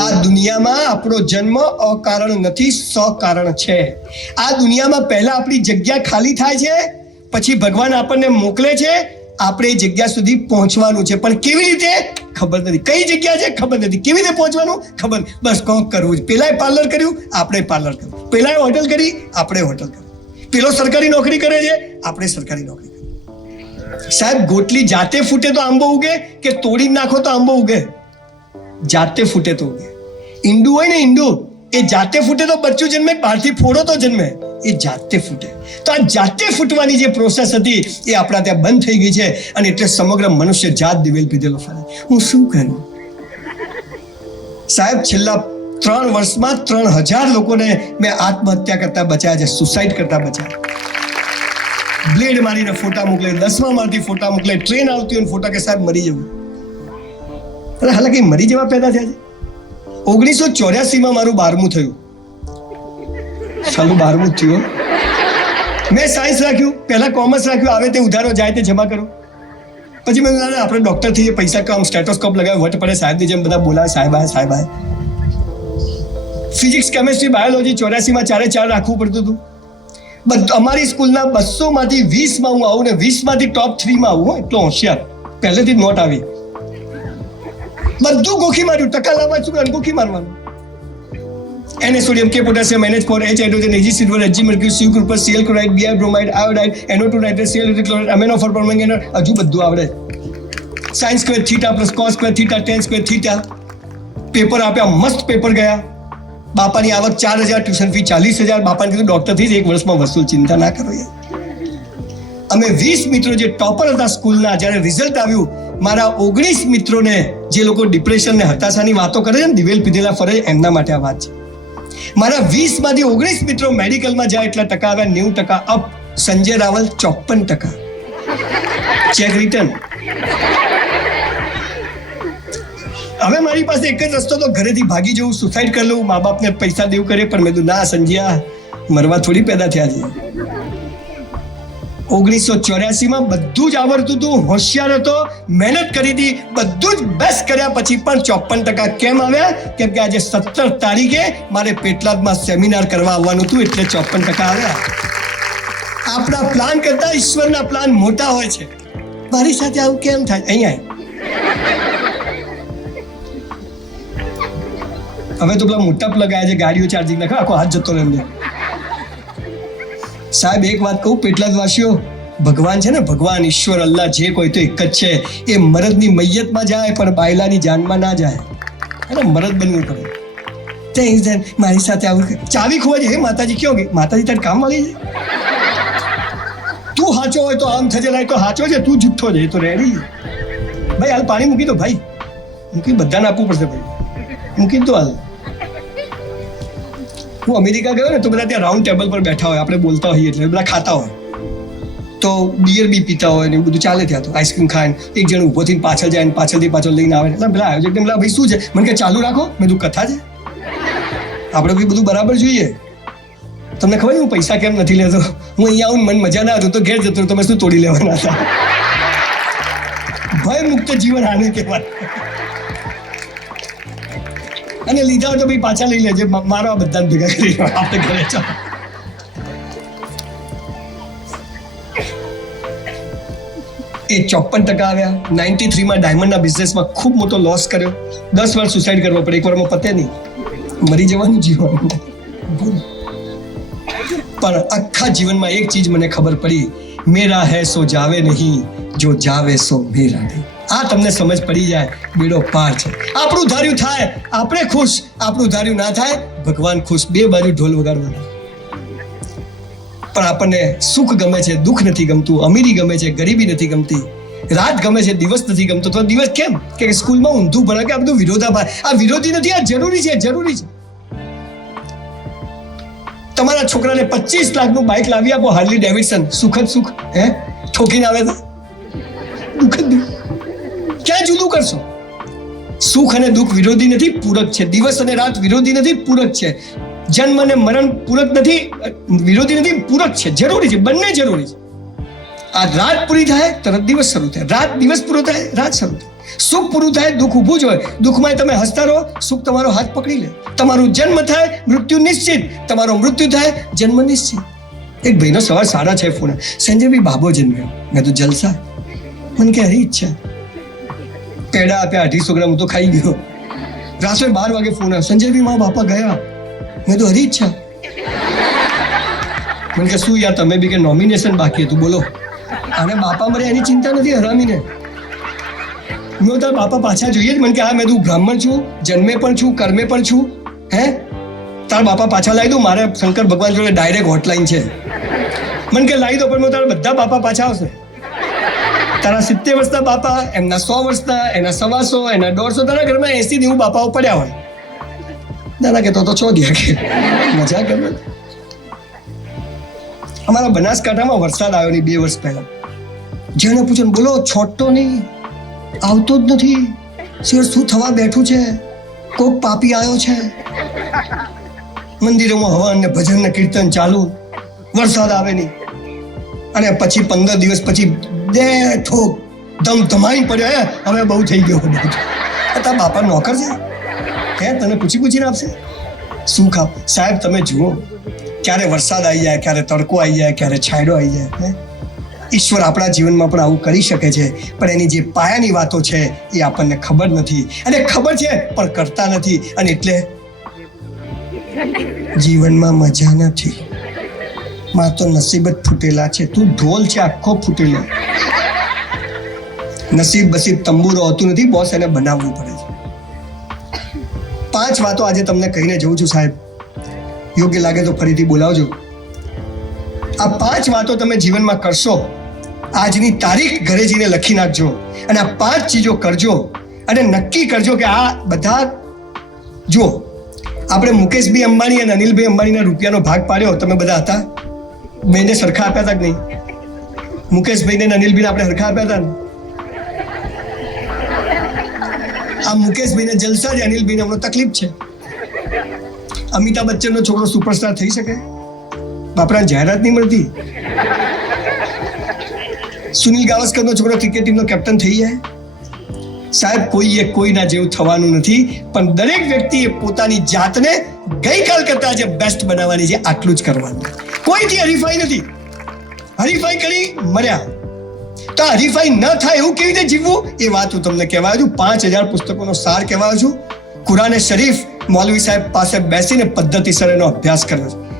આ દુનિયામાં આપણો જન્મ અકારણ નથી, સકારણ છે. આ દુનિયામાં પહેલા આપણી જગ્યા ખાલી થાય છે, પછી ભગવાન આપણને મોકલે છે, આપણે એ જગ્યા સુધી પહોંચવાનું છે. પણ કેવી રીતે? ખબર નથી. કઈ જગ્યા છે? ખબર નથી. કેવી રીતે પહોંચવાનું? ખબર બસ કોક કરવું છે. પેલાએ પાર્લર કર્યું, આપણે પાર્લર કર્યું. પેલાએ હોટલ કરી, આપણે હોટલ કરી પેલો સરકારી નોકરી કરે છે, આપણે સરકારી નોકરી કરી. સાહેબ, ગોટલી જાતે ફૂટે તો આંબો ઉગે કે તોડી નાખો તો આંબો ઉગે? જાતે ફૂટે તો ઉગે. ઈંડું હોય ને ઈંડું, એ જાતે ફૂટે તો બચ્ચું જન્મે, બહારથી ફોડો તો જન્મે. એ જાતે ફૂટે. તો આ જાતે ફૂટવાની જે પ્રોસેસ હતી, એ આપણા ત્યાં બંધ થઈ ગઈ છે અને એટલે સમગ્ર મનુષ્ય જાત દિવેલ પીધેલો ફરે. હું શું કરું? સાહેબ, છેલ્લા ત્રણ વર્ષમાં ત્રણ હજાર લોકોને મેં આત્મહત્યા કરતા બચાવ્યા છે સુસાઇડ કરતા બચાવ્યા બ્લેડ મારીને ફોટા મોકલે, દસમા માંથી ફોટા મોકલે, ટ્રેન આવતી હોય ફોટા કે સાહેબ મરી જવું. હાલાકી, મરી જવા પેદા થયા છે? ઓગણીસો ચોર્યાસીમાં મારું બારમું થયું. સાલું બારમું થયું મેં સાયન્સ રાખ્યું પહેલા કોમર્સ રાખ્યું આવે તે ઉધારો જાય તે જમા કરો. પછી મેં "ના, આપણે ડોક્ટર થઈએ પૈસા કમ સ્ટેટોસ્કોપ લગાવે વટ પડે સાહેબની જેમ બધા બોલાવે સાહેબ આય સાહેબ આય. ફિઝિક્સ કેમેસ્ટ્રી બાયોલોજી ચોર્યાસીમાં ચારે ચાર રાખવું પડતું હતું. બધું અમારી સ્કૂલના બસોમાંથી વીસમાં હું આવું ને વીસમાંથી ટોપ થ્રીમાં આવું એટલો હોશિયાર. પહેલેથી જ નોટ આવી. બધું ગોખી માર્યું. ટકા શું કરે? ગોખી મારવાનું. એને સોડિયમ કે potassium NH four H hydrogen AG silver AG mercury C group CL chloride BR bromide iodide NO two nitrate CL chloride અમેનો four permanganate હજુ બધું આવડે. Sine square theta plus cos square theta tan square theta paper આપ્યા, મસ્ત paper ગયા. બાપાની આવક ચાર હજાર ટ્યુશન ફી ચાલીસ હજાર. બાપાને કીધું ડોક્ટર થઈ જ એક વર્ષમાં વસૂલ, ચિંતા ના કરો અમે વીસ મિત્રો જે ટોપર હતા સ્કૂલના જ્યારે રિઝલ્ટ આવ્યું, મારા ઓગણીસ મિત્રોને જે લોકો ડિપ્રેશન ને હતાશાની વાતો કરે છે ને, દિવેલ પીધેલા ફરે એમના માટે આ વાત છે. મારા વીસમાંથી ઓગણીસ મિત્રો મેડિકલમાં જાય એટલા ટકા આવ્યા, નેવું ટકા અપ, સંજય રાવલ ચોપન ટકા. ચેક રિટર્ન હવે મારી પાસે એક જ રસ્તો તો ઘરેથી ભાગી જવું સુસાઇડ કરી લઉં, મા બાપને પૈસા દેવું કરે, પણ મેં તું ના સંજ્યા, મરવા થોડી પેદા થયા છે. ઓગણીસો ચોર્યાસીમાં બધું જ આવડતું હતું, હોશિયાર હતો, મહેનત કરી હતી, બધું જ બેસ્ટ કર્યા પછી પણ ચોપન ટકા કેમ આવ્યા? કેમ કે આજે સત્તર તારીખે મારે પેટલાદમાં સેમિનાર કરવા આવવાનું હતું, એટલે ચોપન ટકા આવ્યા. આપણા પ્લાન કરતા ઈશ્વરના પ્લાન મોટા હોય છે. મારી સાથે આવું કેમ થાય? અહીંયા હવે તો પેલા મોટા પ્લગ આવ્યા છે, ગાડીઓ ચાર્જિંગ નાખે આખો હાથ જતો રહે એમને સાહેબ એક વાત કહું પેટલાદ વાસીઓ ભગવાન છે ને ભગવાન ઈશ્વર અલ્લાહ જે કોઈ તો એક જ છે. એ મરદની મૈયતમાં જાય પણ બાયલાની જાનમાં ના જાય. અને મરદ બનવું પડે. તે ઈ જાય, મારી સાથે આવું. ચાવી ખોવા હે માતાજી કયો ગઈ? માતાજી તારે કામ મળી જાય તું હાચો હોય તો આમ થજે લાય તો હાચો છે તું જુઠ્ઠો છે તો રેડી. ભાઈ હાલ પાણી મૂકી દો ભાઈ. મૂકી બધાને આપવું પડશે ભાઈ. મૂકી દો હાલ. હું અમેરિકા ગયો ને, તો બધા ત્યાં રાઉન્ડ ટેબલ પર બેઠા હોય, આપણે બોલતા હોઈએ એટલે બધા ખાતા હોય. તો બિયર બી પીતા હોય ને એવું બધું ચાલે ત્યાં તો આઈસ્ક્રીમ ખાય એક જણ ઊભો થઈને પાછળ જાય ને પાછળથી પાછળ લઈને આવે એટલે પેલા આવ્યો પેલા, ભાઈ, શું છે? મને કે, ચાલુ રાખો, મેં તું કથા છે. આપણે ભાઈ બધું બરાબર જોઈએ. તમને ખબર હું પૈસા કેમ નથી લેતો? હું અહીંયા આવું મને મજા ના આવતું તો ઘેર જતો તમે શું તોડી લેવાના હતા? ભય મુક્ત જીવન આને કહેવાય. અને લીધા હોય તો ભાઈ પાછા લઈ લેજે. મારો આ બધાને ભેગા કરી આપણે ઘરે ચાલો એ ચોપન ટકા આવ્યા. નાઇન્ટી થ્રીમાં ડાયમંડના બિઝનેસમાં ખૂબ મોટો લોસ કર્યો. દસ વાર સુસાઇડ કરવો પડે. એક વારમાં પતે નહીં. મરી જવાનું જીવન. પણ આખા જીવનમાં એક ચીજ મને ખબર પડી. મેરા હે સો જાવે નહીં. જો જાવે સો મેરા નહીં. આ તમને સમજ પડી જાય, બેડો પાર છે. આપણું ધાર્યું થાય, આપણે ખુશ. આપણું ધાર્યું ના થાય, ભગવાન ખુશ. બે બાજુ ઢોલ વગાડવાનું. પણ આપણને સુખ ગમે છે, દુઃખ નથી ગમતું, અમીરી ગમે છે, ગરીબી નથી ગમતી, રાત ગમે છે, દિવસ નથી ગમતો. તો દિવસ કેમ? કે સ્કૂલમાં ઊંધું ભણે કે આ બધું વિરોધાભાસ. આ વિરોધી નથી, આ જરૂરી છે જરૂરી છે. તમારા છોકરાને પચીસ લાખનું બાઇક લાવી આપો હાર્લી ડેવિડસન જ સુખ, હે? ઠોકીને આવે તો? ક્યાં જુદું કરશો. સુખ અને દુઃખ વિરોધી નથી, પૂરક છે. દિવસ અને રાત વિરોધી નથી, પૂરક છે. જન્મ અને મરણ પૂરક નથી, વિરોધી નથી, પૂરક છે. જરૂરી છે, બંને જરૂરી છે. આ રાત પૂરી થાય, તરત દિવસ શરૂ થાય. રાત દિવસ પૂરો થાય, રાત શરૂ થાય. સુખ પૂરું થાય, દુઃખ ઊભું જ હોય. દુઃખમાં તમે હસતા રહો, સુખ તમારો હાથ પકડી લે. તમારું જન્મ થાય, મૃત્યુ નિશ્ચિત. તમારો મૃત્યુ થાય, જન્મ નિશ્ચિત. એક ભાઈનો સવાર સારા છે ફોન. સંજયભાઈ બાબો જન્મ્યો. મેં તો જલસા. મને કે, અરે, ઈચ્છા. પેડા આપ્યા, અઢીસો ગ્રામ તો ખાઈ ગયો. રાત્રે બાર વાગે ફોન આવ્યો, સંજયભાઈ, મારા બાપા ગયા. મેં તો હરી ઈચ્છા મને કે શું યાર, તમે બી કે નોમિનેશન બાકી હતું, બોલો. અને બાપા મરે એની ચિંતા નથી હરામીને. મેં તારા બાપા પાછા જોઈએ જ, મને કે, હા, મેં તું બ્રાહ્મણ છું, જન્મે પણ છું, કર્મે પણ છું, હે? તારા બાપા પાછા લાવી દઉં મારે શંકર ભગવાન જોડે ડાયરેક્ટ હોટલાઈન છે. મને કે, લાવી દો, પણ મેં તારા બધા બાપા પાછા આવશે. તારા સિત્તેર વર્ષના બાપા, એમના સો વર્ષના, એના સવાસો, એના દોઢસો, તારા ઘરમાં એસી દેવું બાપાઓ પડ્યા હોય. દાદા કે તો છો ગયા કે. મજા કરે. અમારા બનાસકાંઠામાં વરસાદ આવ્યો નહીં બે વર્ષ પહેલા. જેને પૂછ્યું બોલો છોટતો નહીં, આવતો જ નથી. શિવ શું થવા બેઠું છે? કોક પાપી આવ્યો છે? મંદિરોમાં હવન ને ભજન ને કીર્તન ચાલુ. વરસાદ આવે નહીં. અને પછી પંદર દિવસ પછી બે ઠોક ધમધમાઈ પડ્યો હે? હવે બહુ થઈ ગયો તારા બાપા નોકર છે? હે તને પૂછી પૂછીને આપશે? શું ખાવ? સાહેબ તમે જુઓ ક્યારે વરસાદ આવી જાય ક્યારે તડકો આવી જાય ક્યારે છાંયડો આવી જાય હે? ઈશ્વર આપણા જીવનમાં પણ આવું કરી શકે છે પણ એની જે પાયાની વાતો છે એ આપણને ખબર નથી. અને ખબર છે પણ કરતા નથી અને એટલે જીવનમાં મજા નથી. માં તો નસીબ જ ફૂટેલા છે. તું ઢોલ છે, આખો ફૂટેલો. નસીબ બસીબ તંબુરો હોતું નથી, બોસ એને બનાવવું પડે છે. પાંચ વાતો આજે તમને કહીને જઉં છું સાહેબ. યોગ્ય લાગે તો ફરીથી બોલાવજો. આ પાંચ વાતો તમે જીવનમાં કરશો, આજની તારીખ ઘરે જઈને લખી નાખજો અને આ પાંચ ચીજો કરજો અને નક્કી કરજો કે આ બધા જુઓ, આપણે મુકેશભાઈ અંબાણી અને અનિલભાઈ અંબાણીના રૂપિયાનો ભાગ પાડ્યો, તમે બધા હતા? બેને સરખા આપ્યા હતા કે નહીં? મુકેશભાઈને ને અનિલભાઈને આપણે સરખા આપ્યા હતા ને? આ મુકેશભાઈને જલસા છે અનિલભાઈને હમણાં તકલીફ છે. અમિતાભ બચ્ચનનો છોકરો સુપરસ્ટાર થઈ શકે? બાપરા જાહેરાત નહીં મળતી? સુનિલ ગાવસ્કરનો છોકરો ક્રિકેટ ટીમનો કેપ્ટન થઈ જાય? સાહેબ કોઈએ કોઈના જેવું થવાનું નથી, પણ દરેક વ્યક્તિએ પોતાની જાતને ગઈકાલ કરતા જે બેસ્ટ બનાવવાની છે, આટલું જ કરવાનું. કોઈથી હરીફાઈ નથી. હરીફાઈ કરી મર્યા. તો હરીફાઈ ન થાય એવું કેવી રીતે જીવવું? એ વાત હું તમને કહેવાય છું. પાંચ હજાર પુસ્તકોનો સાર કહેવાય છું. કુરાને શરીફ મૌલવી સાહેબ પાસે બેસીને પદ્ધતિસર એનો અભ્યાસ કર્યો છે.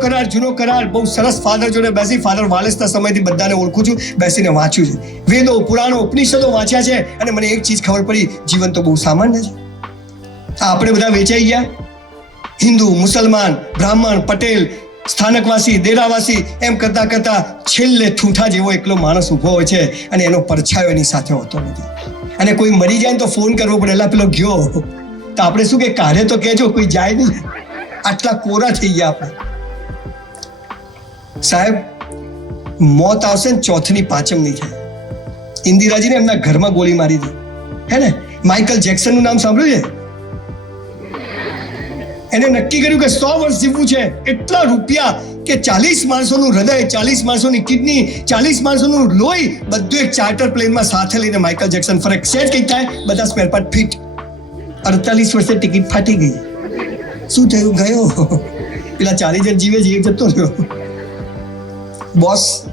કરાર, જૂનો કરાર, બહુ સરસ ફાધર જોડે બેસી ફાધર વાલેસના સમયથી બધાને ઓળખું છું, બેસીને વાંચ્યું છે. વેદો, પુરાણો, ઉપનિષદો વાંચ્યા છે અને મને એક ચીજ ખબર પડી, જીવન તો બહુ સામાન્ય છે. આપણે બધા વેચાઈ ગયા. હિન્દુ, મુસલમાન, બ્રાહ્મણ, પટેલ, સ્થાનકવાસી દેરાવાસી એમ કરતા કરતા છેલ્લે ઠૂઠા જેવો એકલો માણસ ઊભો હોય છે અને એનો પરછાયો એની સાથે હોતો નથી. અને કોઈ મરી જાય તો ફોન કરવો પડે. એલા પેલો ગયો. તો આપણે શું કે કાઢે તો કહેજો, કોઈ જાય નહીં. આટલા કોરા થઈ ગયા આપણે. સાહેબ, મોત આવશે ને ચોથની પાંચમ નહીં થાય. ઇન્દિરાજીને એમના ઘરમાં ગોળી મારી હતી હે ને? માઇકલ જેક્સનનું નામ સાંભળ્યું છે? એને નક્કી કર્યું કે સો વર્ષ જીવવું છે. એટલા રૂપિયા કે ચાલીસ માણસોનું હૃદય, ચાલીસ માણસોની કિડની, ચાલીસ માણસોનું લોહી બધું એક ચાર્ટર પ્લેનમાં સાથે લઈને માઇકલ જેક્સન ફરક સેટ કઈ થાય. બધા સ્પેર પાર્ટ ફિટ અડતાલીસ વર્ષે ટિકિટ ફાટી ગઈ. શું થયું? ગયો. પેલા ચાલીસ જણ જીવે જીવ જતો રહ્યો. બોસ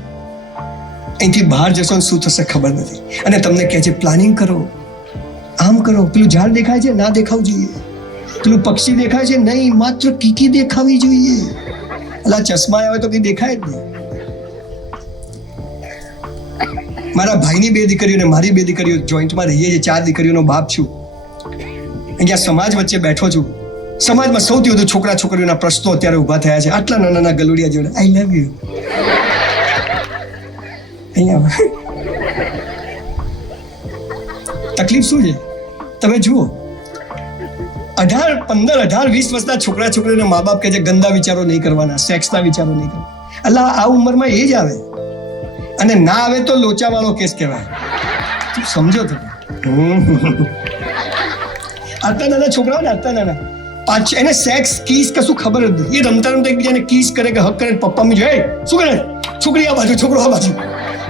અહીંથી બહાર જશો શું થશે ખબર નથી. અને તમને કહે છે પ્લાનિંગ કરો. આમ કરો. પેલું ઝાડ દેખાય છે? ના દેખાવું જોઈએ. પેલું પક્ષી દેખાય છે, નહીં, માત્ર કીકી દેખાવી જોઈએ. અલા, ચશ્મા આવે તો કઈ દેખાય જ નહીં. મારા ભાઈની બે દીકરીઓ ને મારી બે દીકરીઓ જોઈન્ટમાં રહીએ છીએ, ચાર દીકરીઓનો બાપ છું. અહીંયા સમાજ વચ્ચે બેઠો છું. સમાજમાં સૌથી વધુ છોકરા છોકરીઓના પ્રશ્નો અત્યારે ઊભા થયા છે. આટલા નાના નાના ગલુડિયા જોડે આઈ લવ યુ અહીંયા તકલીફ શું છે? તમે જુઓ. અઢાર, પંદર, અઢાર, વીસ વર્ષના છોકરા, છોકરીઓને મા બાપ કહે છે ગંદા વિચારો નહીં કરવાના, સેક્સના વિચારો નહીં કરવાના. અલ્લા આ ઉંમરમાં એ જ આવે. અને ના આવે તો લોચાવાળો કેસ કહેવાય. તું સમજો તો આટલા નાના છોકરાઓ ને આટલા નાના. પાંચ એને સેક્સ કીસ કશું ખબર જ નથી. એ રમતા રમતા એકબીજાને કીસ કરે કે હક કરે પપ્પા મી જોઈએ શું કરે? છોકરી આ બાજુ, છોકરો આ બાજુ.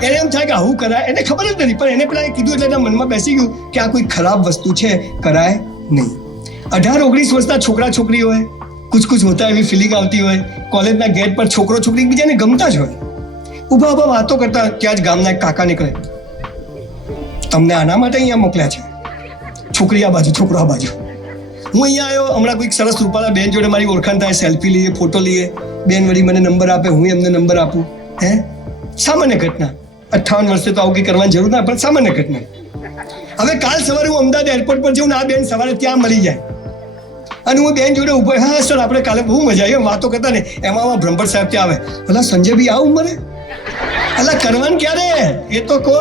એને એમ થાય કે આવું કરાય. એને ખબર જ નથી, પણ એને પેલા કીધું એટલે એના મનમાં બેસી ગયું કે આ કોઈ ખરાબ વસ્તુ છે, કરાય નહીં. અઢાર ઓગણીસ વર્ષના છોકરા છોકરી હોય, કુછ કુછ હોતા એવી ફિલિંગ આવતી હોય, કોલેજના ગેટ પર છોકરો છોકરી એકબીજાને ગમતા જ હોય. ઊભા ઊભા વાતો કરતા ત્યાં જ ગામના એક કાકા નીકળે. તમને આના માટે અહીંયા મોકલ્યા છે. છોકરી આ બાજુ, છોકરો આ બાજુ. હું અહીંયા આવ્યો, હમણાં કોઈક સરસ રૂપાલા બેન જોડે મારી ઓળખાણ થાય સેલ્ફી લઈએ ફોટો લઈએ. બેન વળી મને નંબર આપે, હું એમને નંબર આપું. હે? સામાન્ય ઘટના. અઠ્ઠાવન વર્ષે તો આવું કંઈ કરવાની જરૂર ના પણ સામાન્ય ઘટના. હવે કાલ સવારે હું અમદાવાદ એરપોર્ટ પર જઉં ને આ બેન સવારે ત્યાં મળી જાય. અને હું બેન જોડે ઊભો હા સર આપણે કાલે બહુ મજા આવી વાતો કરતા ને, એમાં આમાં બ્રહ્મભટ્ટ સાહેબ ત્યાં આવે. ભલા સંજયભાઈ આ ઉંમરે? અલા, કરવાનું ક્યારે? એ તો કહો.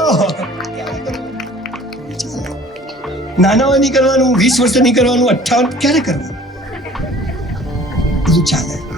નાના હોય નહીં કરવાનું, વીસ વર્ષે નહીં કરવાનું, અઠ્ઠાવન ક્યારે કરવાનું? બધું ચાલે.